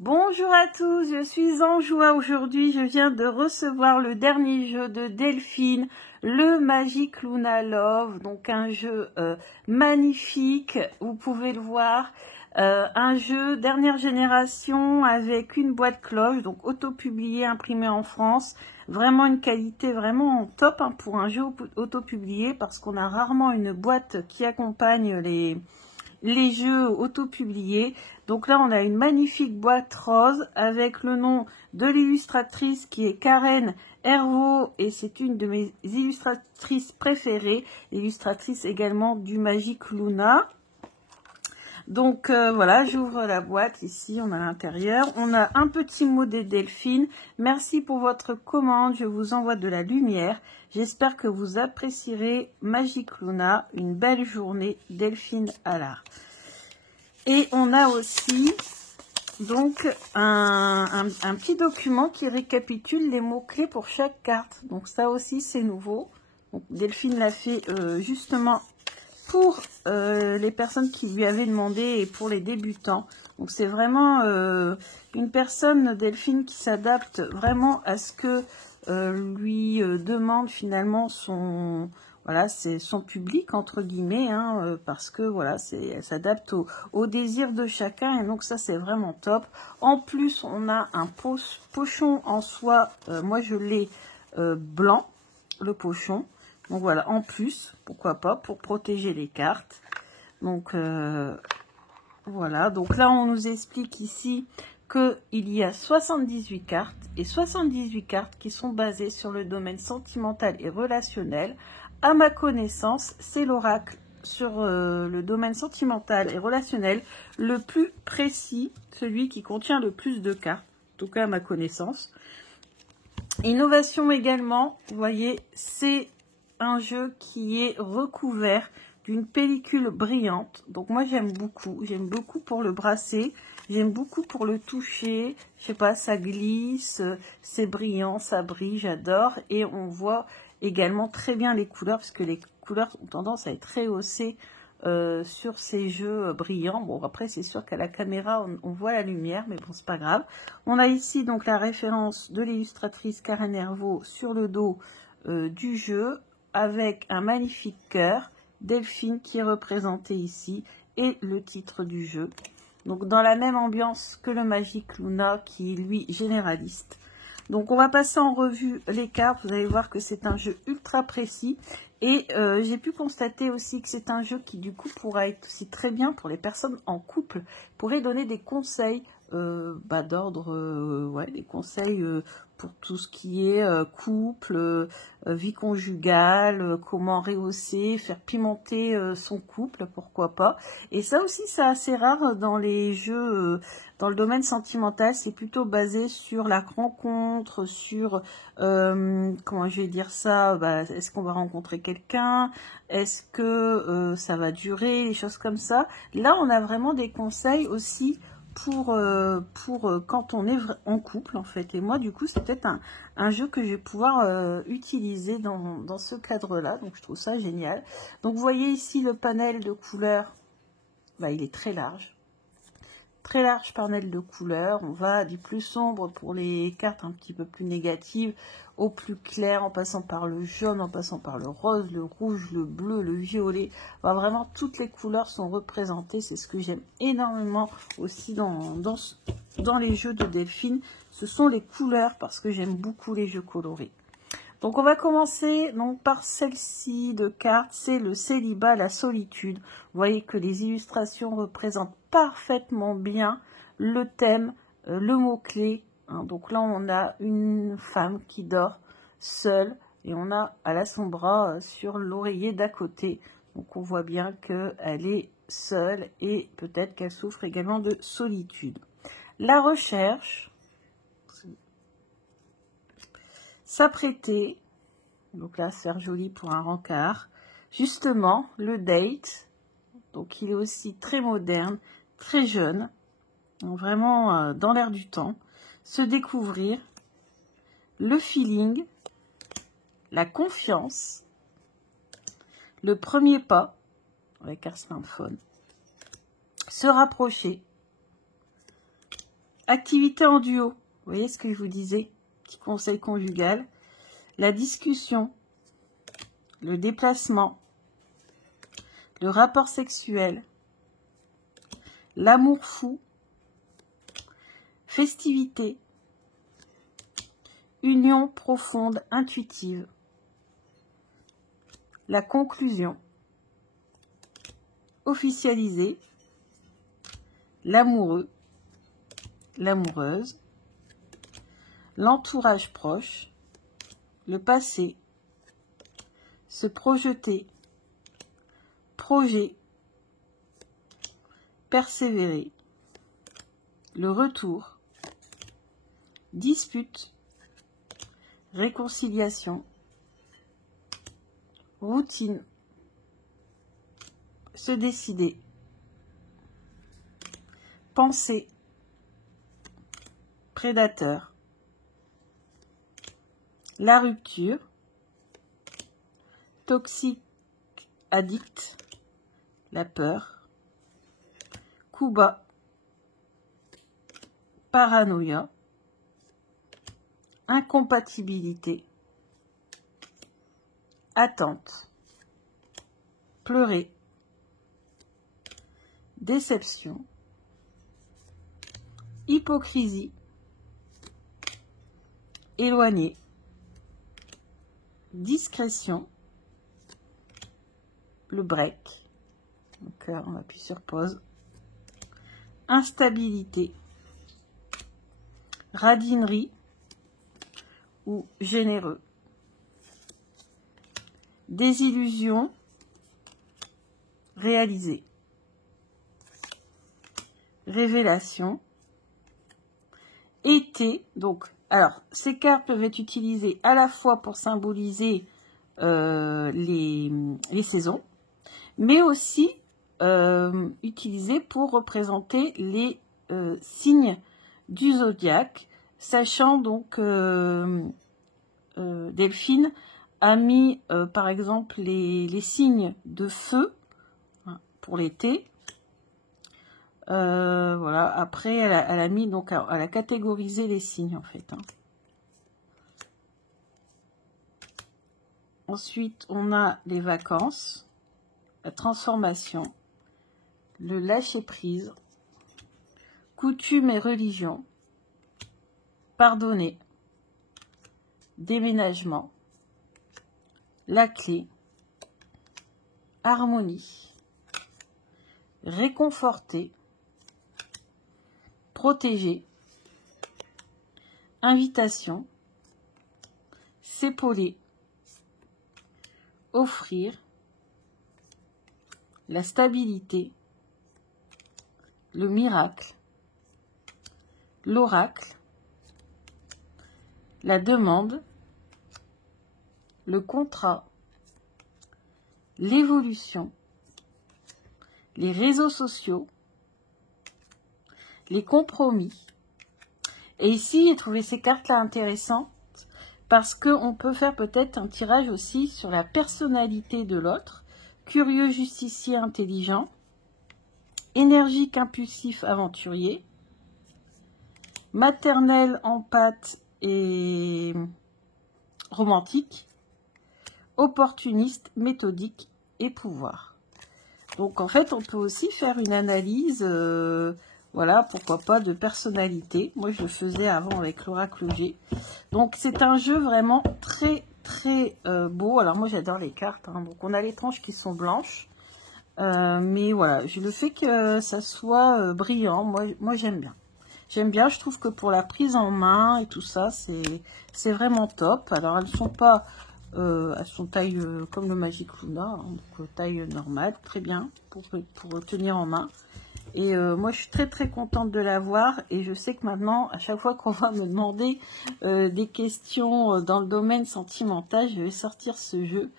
Bonjour à tous, je suis en joie aujourd'hui. Je viens de recevoir le dernier jeu de Delphine, le Magic Luna Love. Donc un jeu magnifique, vous pouvez le voir. Un jeu dernière génération avec une boîte cloche, donc auto-publié, imprimé en France. Vraiment une qualité vraiment top hein, pour un jeu auto-publié parce qu'on a rarement une boîte qui accompagne les jeux auto-publiés. Donc là, on a une magnifique boîte rose avec le nom de l'illustratrice qui est Karen Hervaux et c'est une de mes illustratrices préférées, illustratrice également du Magic Luna. Donc voilà, j'ouvre la boîte, ici on a l'intérieur, on a un petit mot des Delphines. Merci pour votre commande, je vous envoie de la lumière. J'espère que vous apprécierez Magic Luna, une belle journée, Delphine Allard. Et on a aussi donc un petit document qui récapitule les mots-clés pour chaque carte. Donc ça aussi c'est nouveau. Donc, Delphine l'a fait justement pour les personnes qui lui avaient demandé et pour les débutants. Donc c'est vraiment une personne, Delphine, qui s'adapte vraiment à ce que lui demande finalement son... Voilà, c'est son public, entre guillemets, hein, parce que voilà, elle s'adapte au désir de chacun. Et donc ça, c'est vraiment top. En plus, on a un pochon en soie. Moi, je l'ai blanc, le pochon. Donc voilà, en plus, pourquoi pas, pour protéger les cartes. Donc voilà, donc là on nous explique ici qu'il y a 78 cartes et 78 cartes qui sont basées sur le domaine sentimental et relationnel. À ma connaissance, c'est l'oracle sur le domaine sentimental et relationnel le plus précis, celui qui contient le plus de cartes, en tout cas à ma connaissance. Innovation également, vous voyez, c'est un jeu qui est recouvert d'une pellicule brillante. Donc moi j'aime beaucoup pour le brasser, j'aime beaucoup pour le toucher, je sais pas, ça glisse, c'est brillant, ça brille, j'adore. Et on voit également très bien les couleurs, parce que les couleurs ont tendance à être rehaussées sur ces jeux brillants. Bon, après c'est sûr qu'à la caméra on voit la lumière, mais bon, c'est pas grave. On a ici donc la référence de l'illustratrice Karen Hervaux sur le dos du jeu, avec un magnifique cœur, Delphine qui est représenté ici, et le titre du jeu. Donc dans la même ambiance que le Magic Luna, qui est lui généraliste. Donc on va passer en revue les cartes, vous allez voir que c'est un jeu ultra précis. Et j'ai pu constater aussi que c'est un jeu qui du coup pourra être aussi très bien pour les personnes en couple, pourrait donner des conseils d'ordre, ouais, des conseils pour tout ce qui est couple, vie conjugale, comment rehausser, faire pimenter son couple, pourquoi pas. Et ça aussi c'est assez rare dans les jeux, dans le domaine sentimental, c'est plutôt basé sur la rencontre, sur, comment je vais dire ça, est-ce qu'on va rencontrer quelqu'un, est-ce que ça va durer, des choses comme ça. Là on a vraiment des conseils aussi pour quand on est en couple en fait. Et moi du coup c'est peut-être un jeu que je vais pouvoir utiliser dans ce cadre là, donc je trouve ça génial. Donc vous voyez ici le panel de couleurs, il est très large panel de couleurs. On va du plus sombre pour les cartes un petit peu plus négatives au plus clair, en passant par le jaune, en passant par le rose, le rouge, le bleu, le violet. Vraiment toutes les couleurs sont représentées. C'est ce que j'aime énormément aussi dans les jeux de Delphine. Ce sont les couleurs, parce que j'aime beaucoup les jeux colorés. Donc on va commencer donc par celle-ci de carte, c'est le célibat, la solitude. Vous voyez que les illustrations représentent parfaitement bien le thème, le mot-clé. Hein. Donc là on a une femme qui dort seule et on a à son bras sur l'oreiller d'à côté. Donc on voit bien qu'elle est seule et peut-être qu'elle souffre également de solitude. La recherche. S'apprêter, donc là, se faire joli pour un rencard. Justement, le date, donc il est aussi très moderne, très jeune, donc vraiment dans l'air du temps. Se découvrir, le feeling, la confiance, le premier pas, avec un smartphone, se rapprocher, Activité en duo. Vous voyez ce que je vous disais? Petit conseil conjugal. La discussion. Le déplacement. Le rapport sexuel. L'amour fou. Festivité. Union profonde, intuitive. La conclusion. Officialiser. L'amoureux. L'amoureuse. L'entourage proche. Le passé. Se projeter. Projet. Persévérer. Le retour. Dispute. Réconciliation. Routine. Se décider. Penser. Prédateur. La rupture. Toxique. Addict. La peur. Coup bas. Paranoïa. Incompatibilité. Attente. Pleurer. Déception. Hypocrisie. Éloigné. Discrétion. Le break. Donc on appuie sur pause. Instabilité. Radinerie ou généreux. Désillusion. Réalisée. Révélation. Été. Donc, alors, ces cartes peuvent être utilisées à la fois pour symboliser les saisons, mais aussi utilisées pour représenter les signes du zodiaque, sachant donc Delphine a mis par exemple les signes de feu hein, pour l'été. Voilà, après elle a mis donc elle a catégorisé les signes en fait. Hein. Ensuite, on a les vacances, la transformation, le lâcher-prise, coutume et religion, pardonner, déménagement, la clé, harmonie, réconforter, protéger, invitation, s'épauler, offrir, la stabilité, le miracle, l'oracle, la demande, le contrat, l'évolution, les réseaux sociaux, les compromis. Et ici, j'ai trouvé ces cartes-là intéressantes parce qu'on peut faire peut-être un tirage aussi sur la personnalité de l'autre. Curieux, justicier, intelligent, énergique, impulsif, aventurier, maternel, empathe et romantique, opportuniste, méthodique et pouvoir. Donc en fait, on peut aussi faire une analyse, voilà, pourquoi pas, de personnalité. Moi, je le faisais avant avec l'oracle G. Donc c'est un jeu vraiment très très beau. Alors moi, j'adore les cartes. Hein. Donc on a les tranches qui sont blanches. Mais voilà, le fait que ça soit brillant, moi j'aime bien. J'aime bien, je trouve que pour la prise en main et tout ça, c'est vraiment top. Alors elles sont pas, elles sont taille comme le Magic Luna, hein, donc taille normale, très bien pour tenir en main. Et moi je suis très très contente de l'avoir et je sais que maintenant, à chaque fois qu'on va me demander des questions dans le domaine sentimental, je vais sortir ce jeu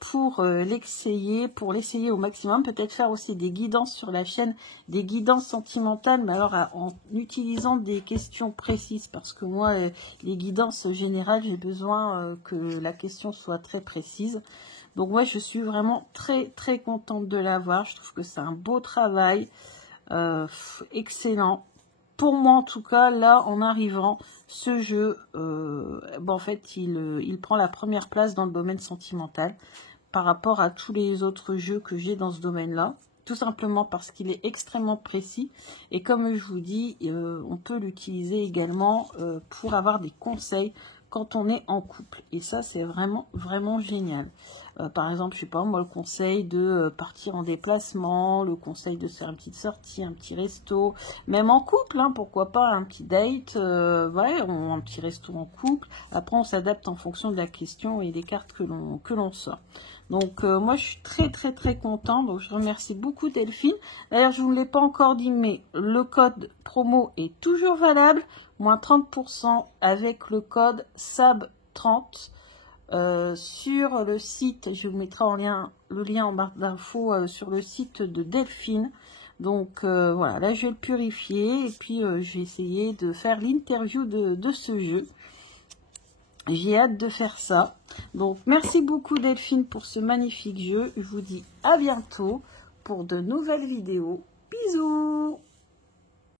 pour l'essayer au maximum, peut-être faire aussi des guidances sur la chaîne, des guidances sentimentales, mais alors en utilisant des questions précises, parce que moi, les guidances générales, j'ai besoin que la question soit très précise. Donc moi, je suis vraiment très très contente de l'avoir, je trouve que c'est un beau travail, excellent. pour moi en tout cas, là en arrivant, ce jeu, en fait il prend la première place dans le domaine sentimental par rapport à tous les autres jeux que j'ai dans ce domaine-là. Tout simplement parce qu'il est extrêmement précis. Et comme je vous dis, on peut l'utiliser également pour avoir des conseils quand on est en couple. Et ça, c'est vraiment, vraiment génial. Par exemple, je sais pas, moi, le conseil de partir en déplacement, le conseil de se faire une petite sortie, un petit resto, même en couple, hein, pourquoi pas un petit date, ouais, un petit resto en couple. Après, on s'adapte en fonction de la question et des cartes que l'on sort. Donc, moi, je suis très, très, très contente. Donc, je remercie beaucoup Delphine. D'ailleurs, je ne vous l'ai pas encore dit, mais le code promo est toujours valable. Moins 30% avec le code SAB30 sur le site. Je vous mettrai le lien en barre d'infos sur le site de Delphine. Donc, voilà, là, je vais le purifier. Et puis, je vais essayer de faire l'interview de ce jeu. J'ai hâte de faire ça. Donc, merci beaucoup Delphine pour ce magnifique jeu. Je vous dis à bientôt pour de nouvelles vidéos. Bisous!